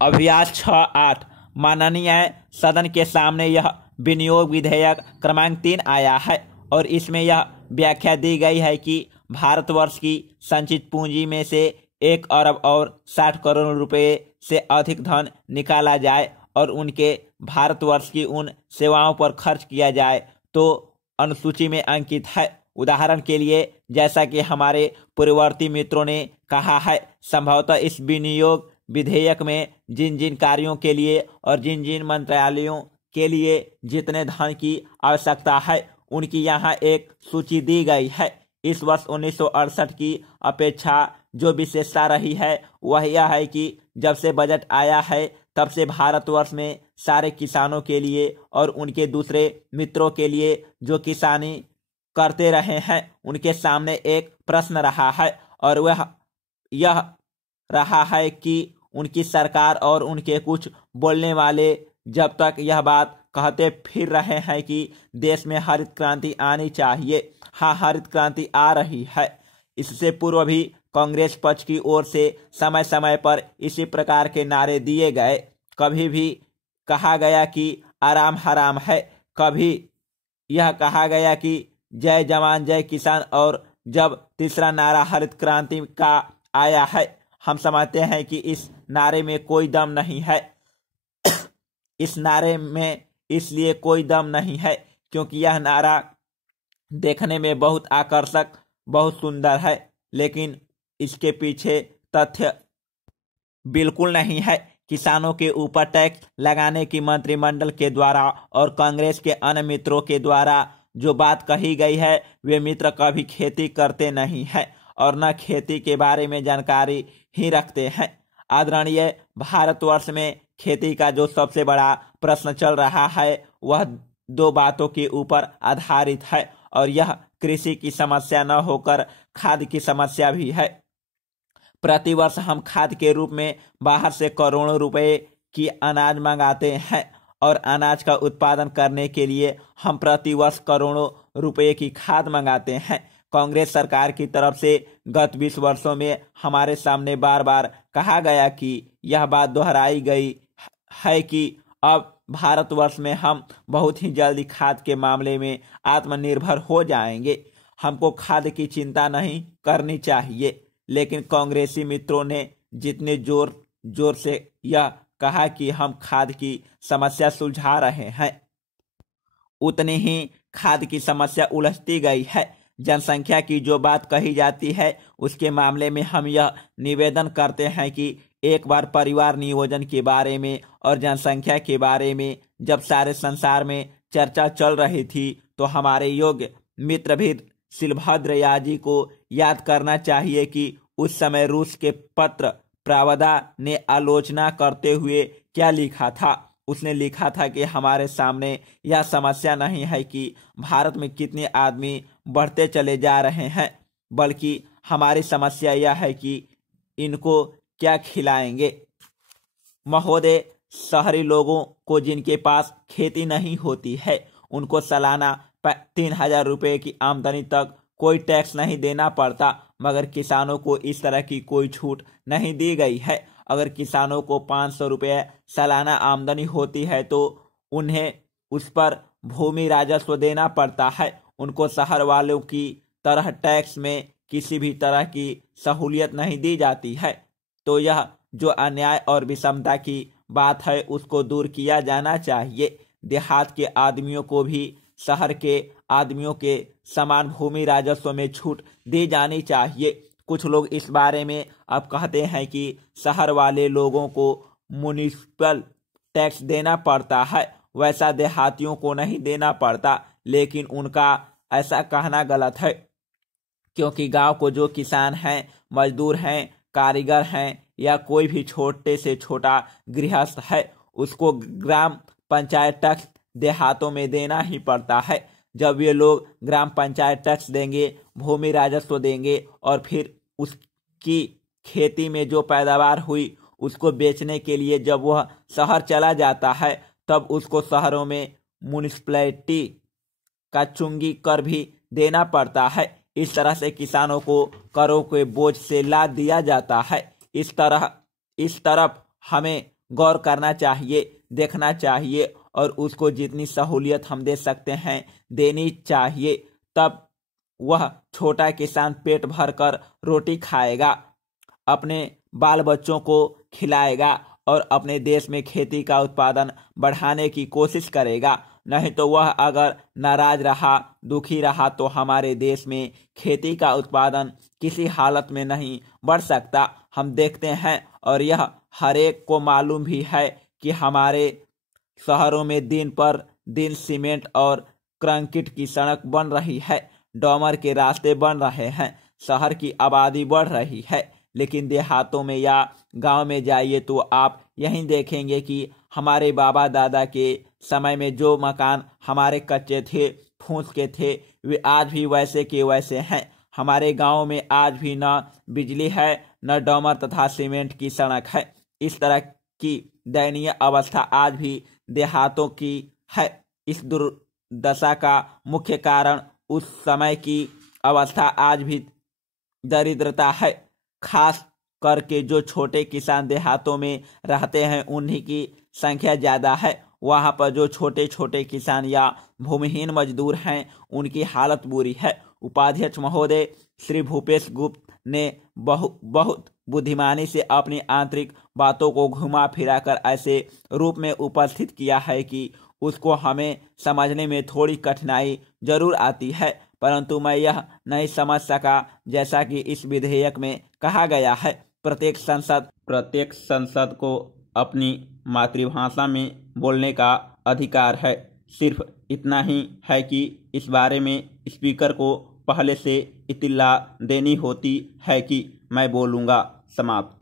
अभ्यास 6.8 माननीय सदन के सामने यह विनियोग विधेयक क्रमांक 3 आया है और इसमें यह व्याख्या दी गई है कि भारतवर्ष की संचित पूंजी में से 1 अरब और 60 करोड़ रुपए से अधिक धन निकाला जाए और उनके भारतवर्ष की उन सेवाओं पर खर्च किया जाए तो अनुसूची में अंकित है। उदाहरण के लिए जैसा कि हमारे पूर्ववर्ती मित्रों ने कहा है, संभवतः इस विनियोग विधेयक में जिन जिन कार्यों के लिए और जिन जिन मंत्रालयों के लिए जितने धन की आवश्यकता है उनकी यहाँ एक सूची दी गई है। इस वर्ष 1968 की अपेक्षा जो विशेषता रही है वह यह है कि जब से बजट आया है तब से भारतवर्ष में सारे किसानों के लिए और उनके दूसरे मित्रों के लिए जो किसानी करते रहे हैं उनके सामने एक प्रश्न रहा है और वह यह रहा है कि उनकी सरकार और उनके कुछ बोलने वाले जब तक यह बात कहते फिर रहे हैं कि देश में हरित क्रांति आनी चाहिए। हाँ, हरित क्रांति आ रही है। इससे पूर्व भी कांग्रेस पक्ष की ओर से समय समय पर इसी प्रकार के नारे दिए गए। कभी भी कहा गया कि आराम हराम है, कभी यह कहा गया कि जय जवान जय किसान, और जब तीसरा नारा हरित क्रांति का आया है हम समझते हैं कि इस नारे में कोई दम नहीं है। इस नारे में इसलिए कोई दम नहीं है क्योंकि यह नारा देखने में बहुत आकर्षक, बहुत सुंदर है, लेकिन इसके पीछे तथ्य बिल्कुल नहीं है। किसानों के ऊपर टैक्स लगाने की मंत्रिमंडल के द्वारा और कांग्रेस के अन्य मित्रों के द्वारा जो बात कही गई है वे मित्र कभी खेती करते नहीं हैं और न खेती के बारे में जानकारी ही रखते हैं। आदरणीय भारतवर्ष में खेती का जो सबसे बड़ा प्रश्न चल रहा है वह 2 बातों के ऊपर आधारित है और यह कृषि की समस्या न होकर खाद की समस्या भी है। प्रतिवर्ष हम खाद के रूप में बाहर से करोड़ों रुपए की अनाज मंगाते हैं और अनाज का उत्पादन करने के लिए हम प्रतिवर्ष करोड़ों रुपए की खाद मंगाते हैं। कांग्रेस सरकार की तरफ से गत 20 वर्षों में हमारे सामने बार बार कहा गया कि यह बात दोहराई गई है कि अब भारतवर्ष में हम बहुत ही जल्दी खाद के मामले में आत्मनिर्भर हो जाएंगे, हमको खाद की चिंता नहीं करनी चाहिए। लेकिन कांग्रेसी मित्रों ने जितने जोर से यह कहा कि हम खाद की समस्या सुलझा रहे हैं उतनी ही खाद की समस्या उलझती गई है। जनसंख्या की जो बात कही जाती है उसके मामले में हम यह निवेदन करते हैं कि एक बार परिवार नियोजन के बारे में और जनसंख्या के बारे में जब सारे संसार में चर्चा चल रही थी तो हमारे योग्य मित्र भी शिलभद्र जी को याद करना चाहिए कि उस समय रूस के पत्र प्रावदा ने आलोचना करते हुए क्या लिखा था। उसने लिखा था कि हमारे सामने यह समस्या नहीं है कि भारत में कितने आदमी बढ़ते चले जा रहे हैं, बल्कि हमारी समस्या यह है कि इनको क्या खिलाएंगे। महोदय, शहरी लोगों को जिनके पास खेती नहीं होती है उनको सालाना 3000 रुपये की आमदनी तक कोई टैक्स नहीं देना पड़ता, मगर किसानों को इस तरह की कोई छूट नहीं दी गई है। अगर किसानों को 500 रुपये सालाना आमदनी होती है तो उन्हें उस पर भूमि राजस्व देना पड़ता है। उनको शहर वालों की तरह टैक्स में किसी भी तरह की सहूलियत नहीं दी जाती है। तो यह जो अन्याय और विषमता की बात है उसको दूर किया जाना चाहिए। देहात के आदमियों को भी शहर के आदमियों के समान भूमि राजस्व में छूट दी जानी चाहिए। कुछ लोग इस बारे में अब कहते हैं कि शहर वाले लोगों को म्युनिसिपल टैक्स देना पड़ता है, वैसा देहातियों को नहीं देना पड़ता, लेकिन उनका ऐसा कहना गलत है क्योंकि गांव को जो किसान हैं, मजदूर हैं, कारीगर हैं या कोई भी छोटे से छोटा गृहस्थ है उसको ग्राम पंचायत टैक्स देहातों में देना ही पड़ता है। जब ये लोग ग्राम पंचायत टैक्स देंगे, भूमि राजस्व देंगे और फिर उसकी खेती में जो पैदावार हुई उसको बेचने के लिए जब वह शहर चला जाता है तब उसको शहरों में म्युनिसिपैलिटी का चुंगी कर भी देना पड़ता है। इस तरह से किसानों को करों के बोझ से लाद दिया जाता है। इस तरफ हमें गौर करना चाहिए, देखना चाहिए और उसको जितनी सहूलियत हम दे सकते हैं देनी चाहिए। तब वह छोटा किसान पेट भरकर रोटी खाएगा, अपने बाल बच्चों को खिलाएगा और अपने देश में खेती का उत्पादन बढ़ाने की कोशिश करेगा। नहीं तो वह अगर नाराज रहा, दुखी रहा तो हमारे देश में खेती का उत्पादन किसी हालत में नहीं बढ़ सकता। हम देखते हैं और यह हर एक को मालूम भी है कि हमारे शहरों में दिन पर दिन सीमेंट और कंक्रीट की सड़क बन रही है, डॉमर के रास्ते बन रहे हैं, शहर की आबादी बढ़ रही है। लेकिन देहातों में या गांव में जाइए तो आप यहीं देखेंगे कि हमारे बाबा दादा के समय में जो मकान हमारे कच्चे थे, फूस के थे, वे आज भी वैसे के वैसे हैं। हमारे गांव में आज भी न बिजली है, न डॉमर तथा सीमेंट की सड़क है। इस तरह की दयनीय अवस्था आज भी देहातों की है। इस दुर्दशा का मुख्य कारण उस समय की अवस्था आज भी दरिद्रता है। खास करके जो छोटे किसान देहातों में रहते हैं उन्हीं की संख्या ज़्यादा है। वहाँ पर जो छोटे छोटे किसान या भूमिहीन मजदूर हैं उनकी हालत बुरी है। उपाध्यक्ष महोदय श्री भूपेश गुप्त ने बहुत बुद्धिमानी से अपनी आंतरिक बातों को घुमा फिरा कर ऐसे रूप में उपस्थित किया है कि उसको हमें समझने में थोड़ी कठिनाई जरूर आती है, परंतु मैं यह नहीं समझ सका जैसा कि इस विधेयक में कहा गया है प्रत्येक संसद को अपनी मातृभाषा में बोलने का अधिकार है। सिर्फ इतना ही है कि इस बारे में स्पीकर को पहले से इत्तला देनी होती है कि मैं बोलूँगा। समाप्त।